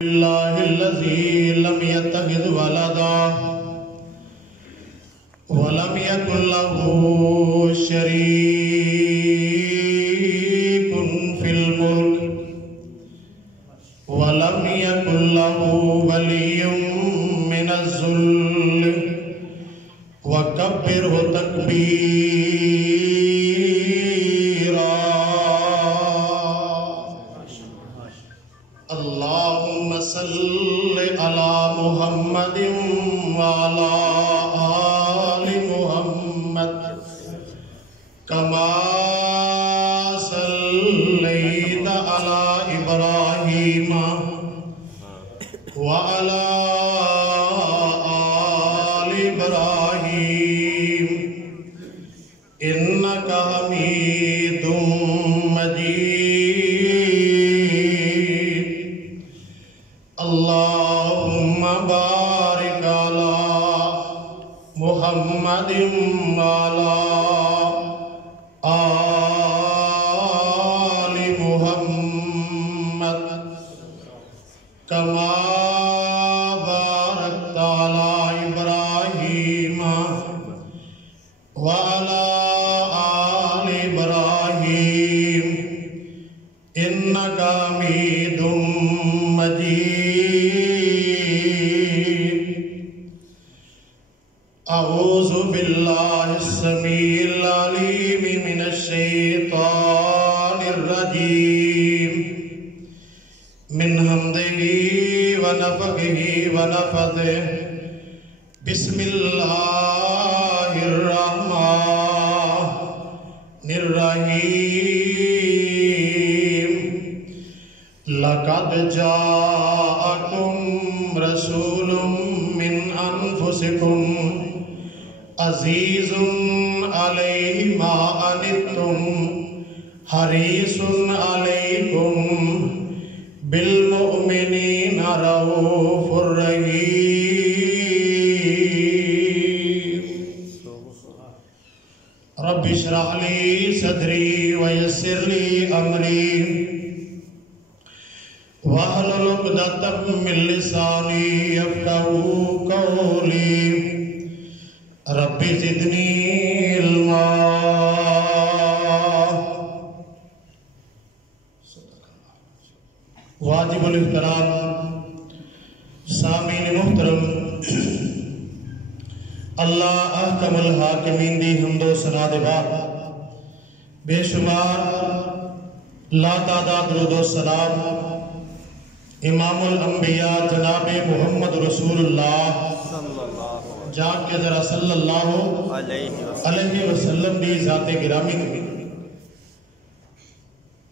اللہ الذی لم يتخذ ولدا ولم يكن له شريك في الملك ولم يكن له ولي من الذل وكبره تكبيرا اللهم صل على محمد وعلى آل محمد كما صليت على إبراهيم وعلى آل إبراهيم إنك حميد مجيد اللهم بارك على محمد وعلى آل محمد كما باركت على إبراهيم وعلى آل إبراهيم إنك حميد مجيد أعوذ بالله السميع العليم من الشيطان الرجيم من حمده ونفخه ونفثه بسم الله الرحمن الرحيم لقد جاءكم رسول من أنفسكم عزيز عليه ما عنتم حريص عليكم بالمؤمنين رؤوف رحيم رب اشرح لي صدري ويسر لي أمري واحلل عقدة من لساني يفقهوا قولي رب زدني علما واجب الاحترام سامعین محترم اللہ احکم الحاکمین دی حمد و ثنا دے بعد بے شمار لا تعداد درود و سلام امام الانبیاء جناب محمد رسول اللہ جاگ کے ذرا صلی اللہ علیہ وسلم بھی ذات گرامی کی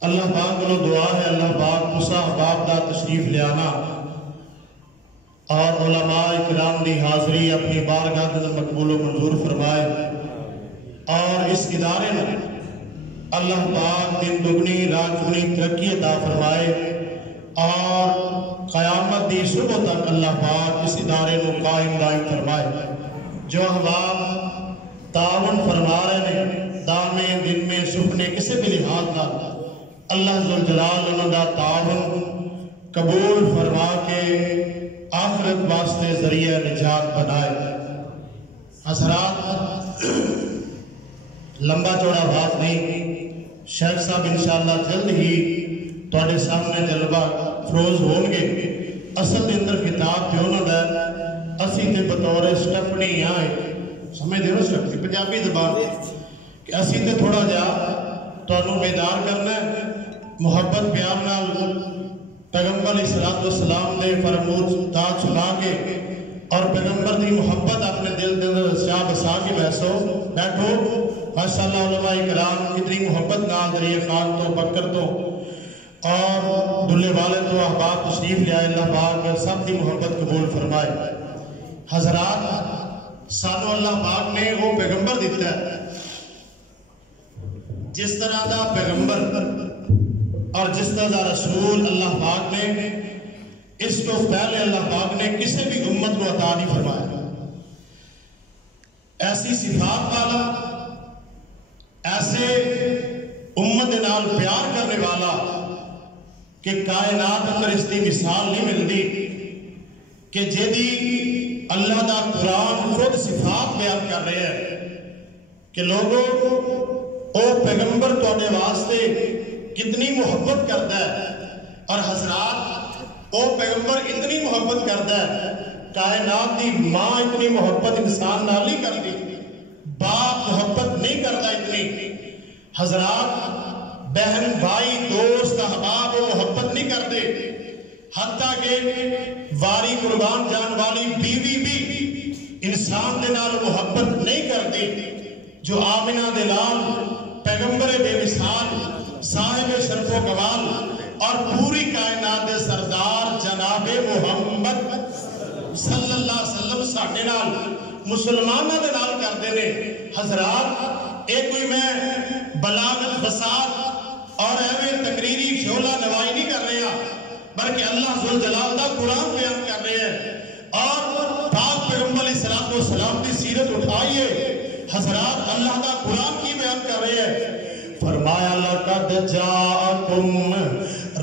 اللہ پاک کو دعا ہے اللہ پاک مسا احباب دا تشریف لے آنا اور علماء اکرام دی حاضری اپنی بارگاہ میں مقبول و منظور فرمائے اور اس ادارے میں اللہ پاک دن دگنی رات دگنی ترقی عطا فرمائے اور قیامت دی صبح تک اللہ پاک اس ادارے کو قائم دائم فرمائے جو احباب تعاون فرما رہے ہیں دامے دن میں سکھنے کسی بھی لحاظ نہ اللہ ذوالجلال انہوں دا تعاون قبول فرما کے آخرت واسطے ذریعہ نجات بنائے حضرات لمبا چوڑا بات نہیں شیخ صاحب انشاءاللہ جلد ہی تواڈے سامنے جلوہ فروز ہون گے اصل دے اندر کتاب جو نہ دا اسی تے بطور سٹپنی آئے سمجھ دے ہو سکتی پنجابی زبان کہ اسی تے تھوڑا جا تانوں بیدار کرنا ہے محبت پیار نال پیغمبر علیہ السلام دے فرمود تاج سنا کے اور پیغمبر دی محبت اپنے دل دے اندر شاہ بسا کے بیٹھو ماشاءاللہ علماء کرام اتنی محبت نال ذریعہ خان تو بکر تو اور دلے والے تو احباب تشریف لے آئے اللہ پاک سب کی محبت قبول فرمائے حضرات سانو اللہ پاک نے وہ پیغمبر دیتا ہے جس طرح دا پیغمبر اور جس طرح دا رسول اللہ پاک نے اس کو پہلے اللہ پاک نے کسی بھی امت کو عطا نہیں فرمایا ایسی صفات والا ایسے امت نال پیار کرنے والا کہ کائنات اندر اس کی مثال نہیں ملتی کہ جیدی اللہ دا قرآن خود صفات بیان کر رہے ہیں کہ لوگوں او پیغمبر تواڈے واسطے کتنی محبت کرتا ہے، اور حضرات او پیغمبر اتنی محبت کرتا ہے، کائنات دی ماں اتنی محبت انسان نال نہیں کرتی، باپ محبت نہیں کرتا اتنی، حضرات بہن بھائی دوست احباب وہ محبت نہیں کرتے، حتیٰ کہ واری قربان جان والی بیوی بھی انسان دے نال محبت نہیں کرتی، جو آمنہ دے لال پیغمبر بے مثال صاحب شرف و کمال اور پوری کائنات دے سردار جناب محمد صلی اللہ علیہ وسلم ساڈے نال مسلمانوں دے نال کرتے نے۔ حضرات ایک کوئی میں بلاغت بساط اور ایویں تقریری شعلہ نوائی نہیں کر رہے ہیں، بلکہ اللہ ذوالجلال دا قرآن بیان کر رہے ہیں اور پاک پیغمبر علیہ السلام کی سیرت اٹھائیے۔ حضرات اللہ دا قرآن کی بیان کر رہے ہیں، فرمایا لَقَدْ جَاءَكُمْ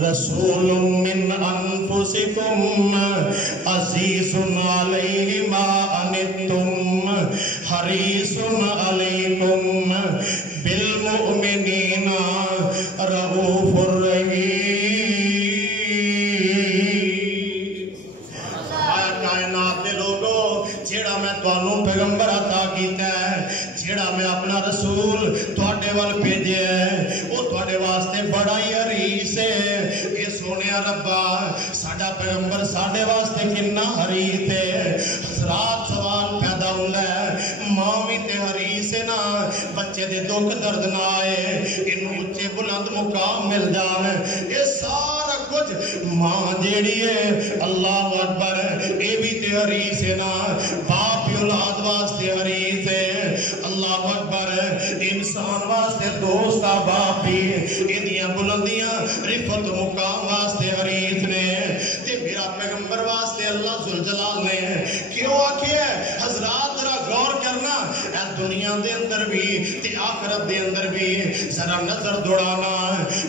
رَسُولٌ مِّنْ أَنفُسِكُمْ عَزِيزٌ عَلَيْهِ مَا عَنِتُّمْ حَرِيصٌ عَلَيْكُمْ بِالْمُؤْمِنِينَ رَءُوفٌ رَحِيمٌ۔ کائنات دے لوگوں، جیڑا میں تانوں پیغمبر عطا کیتا ہے، جیڑا میں اپنا رسول تواڈے وال بھیجیا ہے، وہ تواڈے واسطے بڑا ہی حریص ہے۔ اے سونیا ربا ساڈا پیغمبر ساڈے واسطے کتنا حریص ہے۔ حضرات سوال پیدا ہوندا ہے، ماں بھی تے حریص ہے نا، بچے دے دکھ درد نہ آئے، انہوں اچے بلند مقام مل جاوے، یہ سارا کچھ ماں جیڑی ہے اللہ اکبر اے بھی تے حریص ہے نا، باپ اولاد واسطے حریص ہے، اللہ اکبر انسان واسطے دوست باپ بھی ایدیاں بلندیاں رفت مقام واسطے حریص نے۔ تے میرا پیغمبر واسطے اللہ ذوالجلال نے کیوں آکھے ہے؟ حضرات ذرا غور کرنا، اے دنیا دے اندر بھی تے آخرت دے اندر بھی ذرا نظر دوڑانا،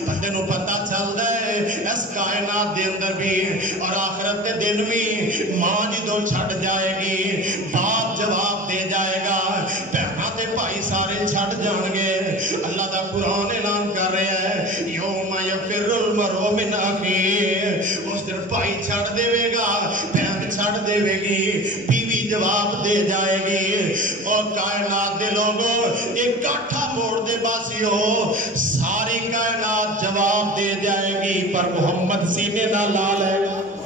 بندے نو پتہ چلدا ہے اس کائنات دے اندر بھی اور آخرت دے دن بھی ماں جدوں چھٹ جائے گی، باپ جواب دے جائے گا، بہناں تے بھائی سارے چھٹ جان گے۔ اللہ دا قرآن اعلان کر رہا ہے یوم یفر المرء من اخیہ، اس دن بھائی چھٹ دے گا، بہن چھٹ دے گی، بیوی جواب دے جائے گی، اور کائنات دے لوگوں ایک کاٹھا موڑ دے باسی ہو، ساری کائنات جواب دے جائے گی، پر محمد سینے نہ لا لے